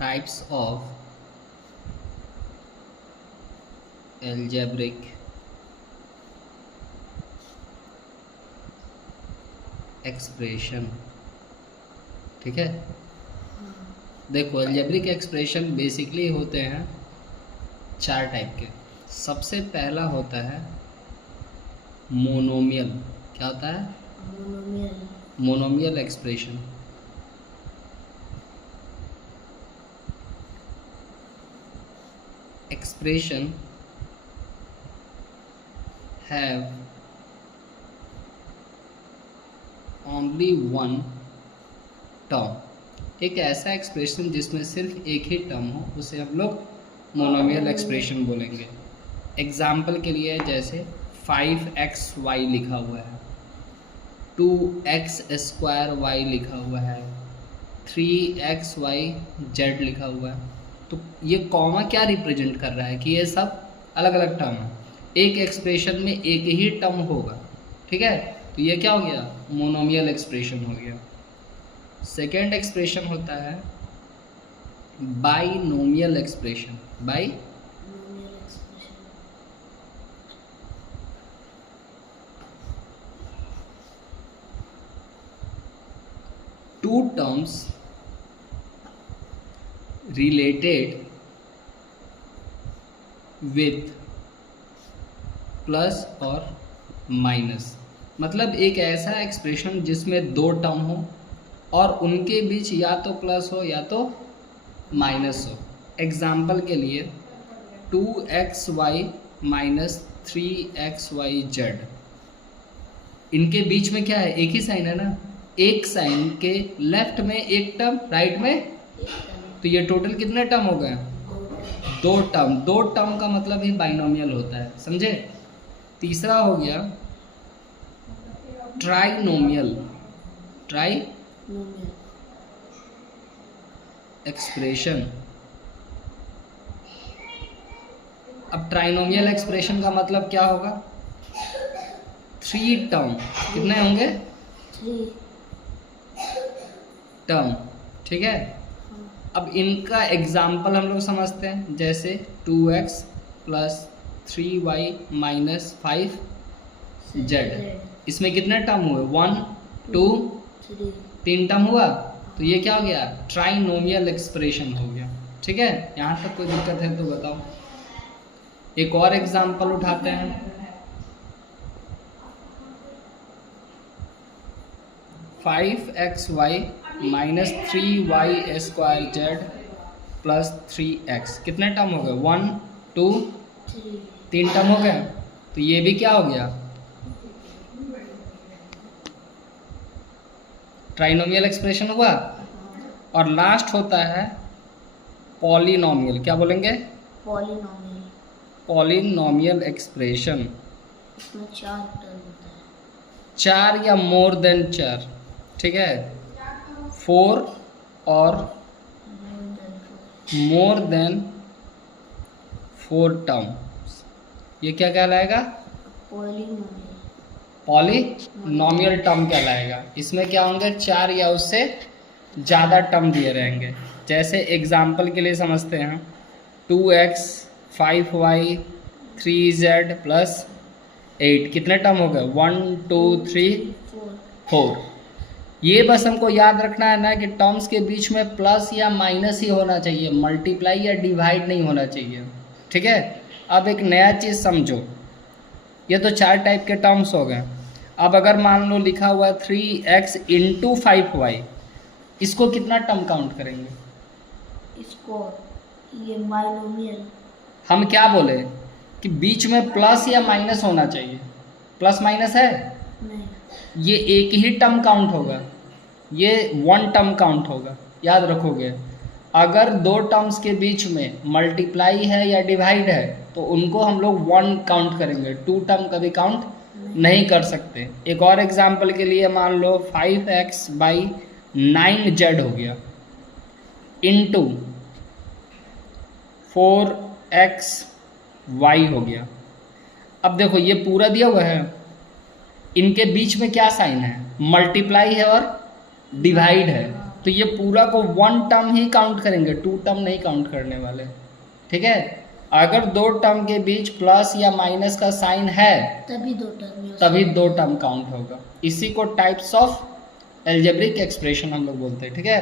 types of algebraic expression. ठीक है, देखो एल्जेब्रिक एक्सप्रेशन बेसिकली होते हैं 4 टाइप के। सबसे पहला होता है मोनोमियल। क्या होता है? Monomial expression. Expression have only one term. एक ऐसा एक्सप्रेशन जिसमें सिर्फ एक ही टर्म हो उसे हम लोग मोनोमियल एक्सप्रेशन बोलेंगे। एग्जाम्पल के लिए जैसे 5xy लिखा हुआ है, 2x² y लिखा हुआ है, 3xyz लिखा हुआ है, तो ये कॉमा क्या रिप्रेजेंट कर रहा है कि ये सब अलग अलग टर्म है। एक एक्सप्रेशन में एक ही टर्म होगा। ठीक है, तो ये क्या हो गया? मोनोमियल एक्सप्रेशन हो गया। सेकेंड एक्सप्रेशन होता है binomial expression. Two terms related with plus और माइनस। मतलब एक ऐसा एक्सप्रेशन जिसमें 2 टर्म हो और उनके बीच या तो प्लस हो या तो माइनस हो। एग्जाम्पल के लिए 2xy माइनस 3xyz, इनके बीच में क्या है? एक ही साइन है ना। एक साइन के लेफ्ट में एक टर्म, राइट में, तो ये टोटल कितने टर्म हो गए? 2 टर्म। 2 टर्म का मतलब ही बाइनोमियल होता है, समझे? तीसरा हो गया ट्राइनोमियल एक्सप्रेशन। अब ट्राइनोमियल एक्सप्रेशन का मतलब क्या होगा? 3 टर्म। कितने होंगे? 3 टर्म। ठीक है, अब इनका एग्जाम्पल हम लोग समझते हैं। जैसे 2x plus 3y minus 5z, इसमें कितने टर्म हुए? 1 2 3 टर्म हुआ, तो ये क्या हो गया? ट्राइनोमियल एक्सप्रेशन हो गया। ठीक है, यहाँ तक कोई दिक्कत है तो बताओ। एक और एग्जाम्पल उठाते हैं। 5xy minus 3y² plus 3x, कितने टर्म हो गए? 1 2 3 टर्म हो गए, तो ये भी क्या हो गया? ट्राइनोमियल एक्सप्रेशन हुआ। और लास्ट होता है पॉलिनोमियल। क्या बोलेंगे? Polynomial expression. इसमें 4 टर्म होता है, 4 या मोर देन 4। ठीक है, 4 और मोर देन 4 टर्म्स, ये क्या कहलाएगा? पॉलिनोमियल टर्म कहलाएगा। इसमें क्या होंगे? 4 या उससे ज़्यादा टर्म दिए रहेंगे। जैसे एग्जाम्पल के लिए समझते हैं 2x 5y 3z प्लस 8, कितने टर्म हो गए? 1 2 3 4। ये बस हमको याद रखना है ना कि टर्म्स के बीच में प्लस या माइनस ही होना चाहिए, मल्टीप्लाई या डिवाइड नहीं होना चाहिए। ठीक है, अब एक नया चीज़ समझो। ये तो 4 टाइप के टर्म्स हो गए। अब अगर मान लो लिखा हुआ है 3x इंटू 5y, इसको कितना टर्म काउंट करेंगे? इसको ये बाइनोमियल। हम क्या बोले कि बीच में प्लस या माइनस होना चाहिए। प्लस माइनस है नहीं, ये एक ही टर्म काउंट होगा, ये 1 टर्म काउंट होगा। याद रखोगे, अगर 2 टर्म्स के बीच में मल्टीप्लाई है या डिवाइड है तो उनको हम लोग 1 काउंट करेंगे, 2 टर्म कभी काउंट नहीं कर सकते। एक और एग्जांपल के लिए मान लो 5x/9z हो गया इंटू 4xy हो गया। अब देखो ये पूरा दिया हुआ है, इनके बीच में क्या साइन है? मल्टीप्लाई है और डिवाइड है। तो ये पूरा को 1 टर्म ही काउंट करेंगे, 2 टर्म नहीं काउंट करने वाले, ठीक है। अगर 2 टर्म के बीच प्लस या माइनस का साइन है तभी 2 टर्म तभी 2 टर्म काउंट होगा। इसी को टाइप्स ऑफ एल्जेब्रिक एक्सप्रेशन हम लोग बोलते हैं, ठीक है।